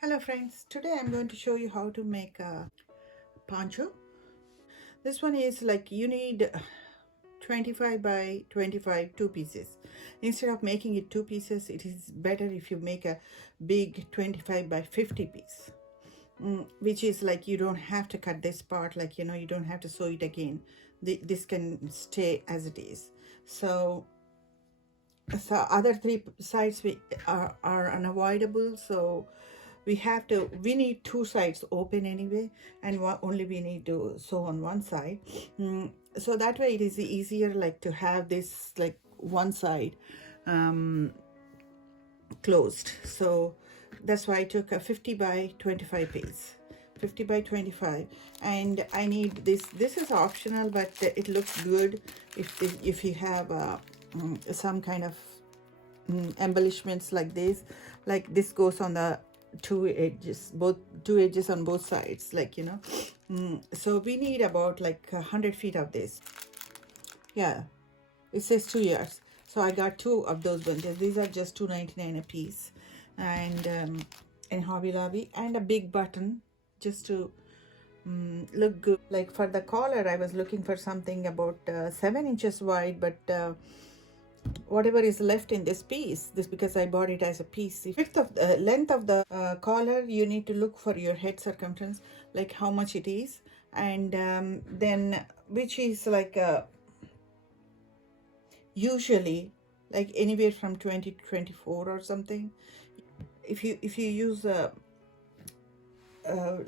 Hello friends, today I'm going to show you how to make a poncho. This one is like you need 25 by 25 two pieces. Instead of making it two pieces, it is better if you make a big 25 by 50 piece. Which is like you don't have to cut this part, like you don't have to sew it again. This can stay as it is. So other three sides are unavoidable, so we need two sides open anyway, and only we need to sew on one side. So that way it is easier, like to have this like one side closed. So that's why I took a 50 by 25 piece, 50 by 25. And I need this is optional, but it looks good if you have some kind of embellishments like this. Like this goes on the two edges on both sides, so we need about like 100 feet of this. Yeah, it says 2 years, so I got two of those bunches. These are just $2.99 a piece, and in Hobby Lobby. And a big button just to look good. Like for the collar, I was looking for something about 7 inches wide, but whatever is left in this piece, this because I bought it as a piece. The width of the length of the collar, you need to look for your head circumference, like how much it is, and then which is like usually like anywhere from 20 to 24 or something. If you use a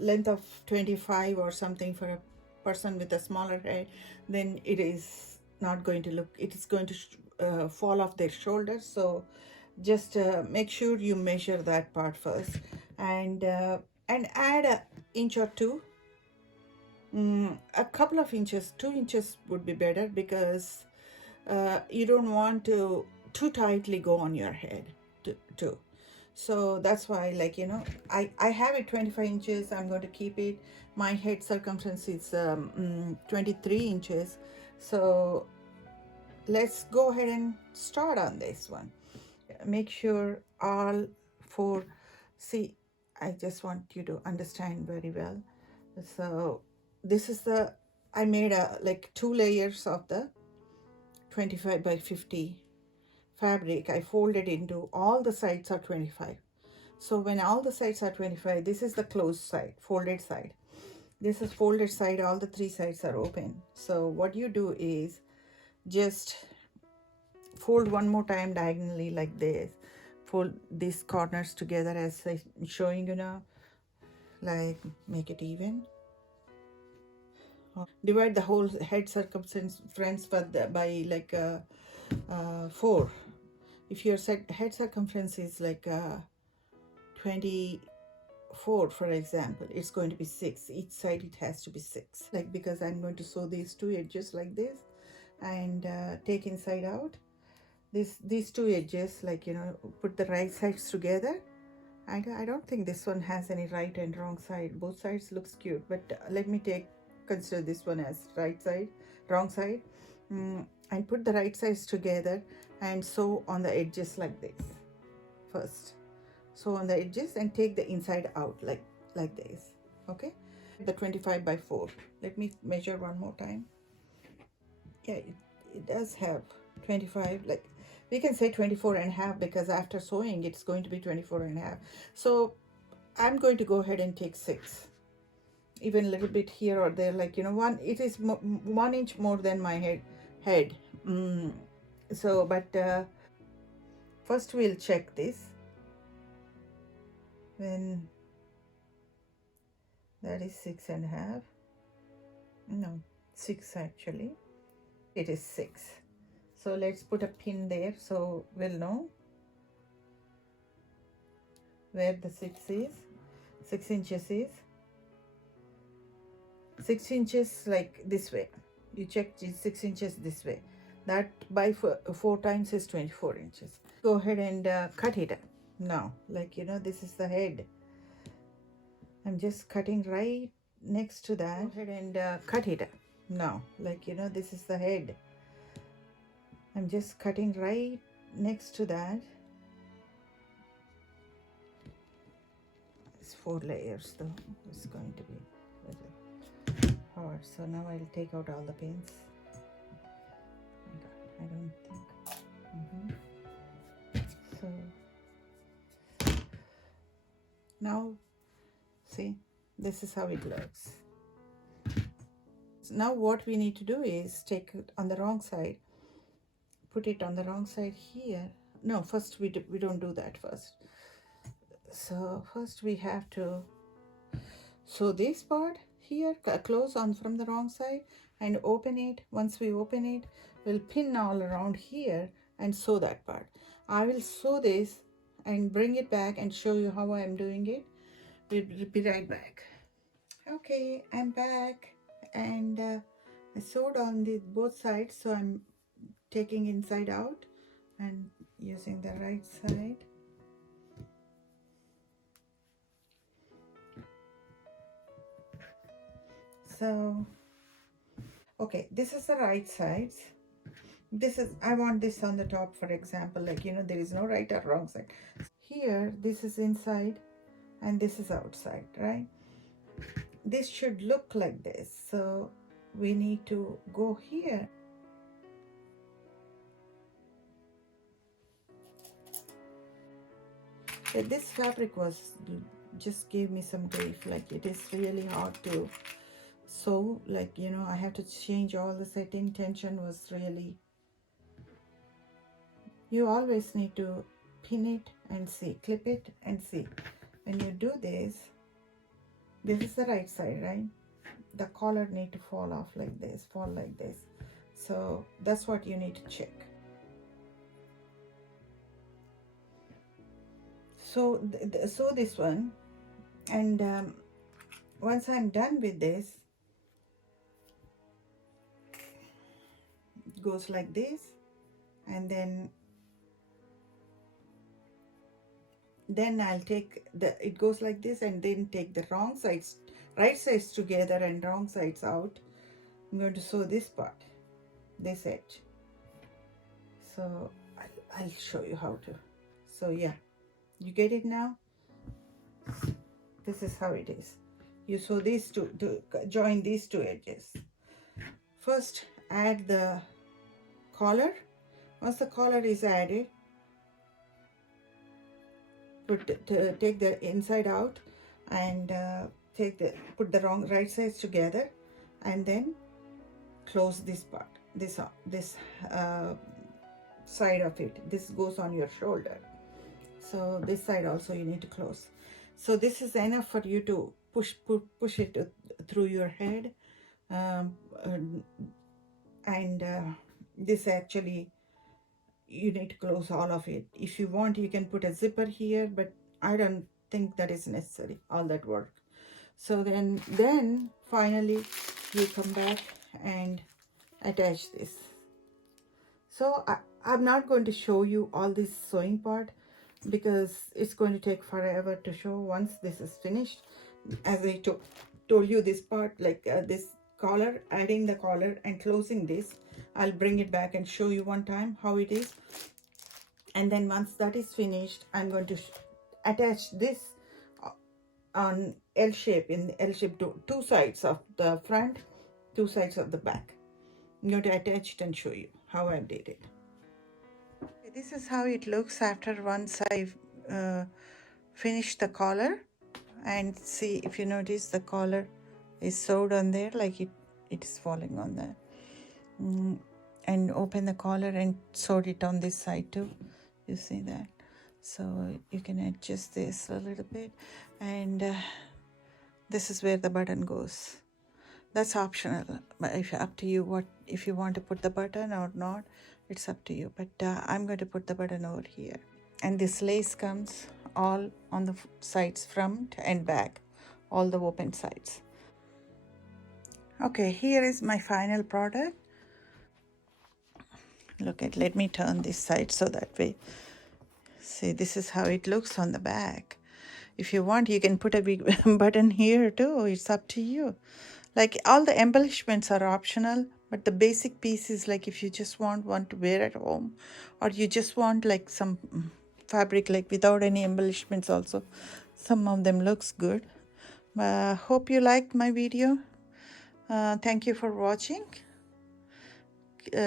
length of 25 or something for a person with a smaller head, then it is not going to look, it is going to fall off their shoulders. So just make sure you measure that part first, and add an inch or two, a couple of inches. 2 inches would be better, because you don't want to too tightly go on your head too. So that's why, I have it 25 inches. I'm going to keep it. My head circumference is 23 inches. So let's go ahead and start on this one. Make sure all four, see, I just want you to understand very well. So this is I made like 2 layers of the 25 by 50 fabric. I folded into all the sides are 25. So when all the sides are 25, this is the closed side, folded side. This is folded side, all the three sides are open. So what you do is just fold one more time diagonally like this. Fold these corners together as I'm showing you now. Like make it even. Divide the whole head circumference by like 4. If your head circumference is like 24, for example, it's going to be 6. Each side it has to be 6. Like, because I'm going to sew these two edges like this, and take inside out. These two edges, put the right sides together. I don't think this one has any right and wrong side. Both sides looks cute, but let me consider this one as right side, wrong side. And put the right sides together and sew on the edges like this first. Sew on the edges and take the inside out like this. Okay, the 25 by 4. Let me measure one more time. Yeah, it does have 25, like we can say 24 and a half, because after sewing it's going to be 24 and a half. So I'm going to go ahead and take 6, even a little bit here or there, one, it is 1 inch more than my head. So but first we'll check this. When that is 6 and a half, no, 6 actually, it is 6. So let's put a pin there so we'll know where the 6 is. 6 inches is 6 inches, like this way. You check 6 inches this way. That by 4 times is 24 inches. Go ahead and cut it now. This is the head. I'm just cutting right next to that. Go ahead and cut it now. This is the head. I'm just cutting right next to that. is 4 layers though. It's going to be very hard. So now I'll take out all the pins. I don't think. So now, see, this is how it looks. So now what we need to do is take it on the wrong side, put it on the wrong side here. No, first we don't do that first. So first we have to sew this part here, close on from the wrong side and open it. Once we open it, we'll pin all around here and sew that part. I will sew this and bring it back and show you how I am doing it. We'll be right back. Okay, I'm back, and I sewed on the both sides, so I'm taking inside out and using the right side. So okay, this is the right side. This is, I want this on the top, for example, like, you know, there is no right or wrong side. Here this is inside and this is outside, right? This should look like this, so we need to go here. This fabric was just gave me some grief. Like, it is really hard to sew. Like, you know, I have to change all the setting. Tension was really, you always need to pin it and see, clip it and see. When you do this is the right side, right? The collar need to fall off like this, fall like this. So that's what you need to check. So sew this one, and once I'm done with this, it goes like this, and then I'll take it goes like this, and then take the wrong sides, right sides together and wrong sides out. I'm going to sew this part, this edge. So I'll show you how to. So yeah, you get it now. This is how it is. You sew these two to join these two edges. First, add the collar. Once the collar is added, take the inside out and put the right sides together, and then close this part, this side of it. This goes on your shoulder, so this side also you need to close. So this is enough for you to push it through your head, and this actually, you need to close all of it. If you want, you can put a zipper here, but I don't think that is necessary, all that work. So then finally you come back and attach this. So I'm not going to show you all this sewing part because it's going to take forever to show once this is finished. As I told you, this part, like this collar, adding the collar and closing this, I'll bring it back and show you one time how it is. And then once that is finished, I'm going to attach this on L shape, in the L shape to two sides of the front, two sides of the back. I'm going to attach it and show you how I did it. This is how it looks after once I've finished the collar. And see, if you notice, the collar is sewed on there, like it is falling on there. And open the collar and sew it on this side too. You see that? So you can adjust this a little bit, and this is where the button goes. That's optional, but up to you if you want to put the button or not. It's up to you, but I'm going to put the button over here. And this lace comes all on the sides, front and back, all the open sides. Okay, here is my final product. Let me turn this side so that way. See, this is how it looks on the back. If you want, you can put a big button here too. It's up to you. Like, all the embellishments are optional, but the basic piece is like, if you just want one to wear at home, or you just want like some fabric like without any embellishments also. Some of them looks good. Hope you liked my video. Thank you for watching.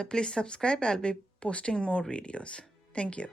Please subscribe. I'll be posting more videos. Thank you.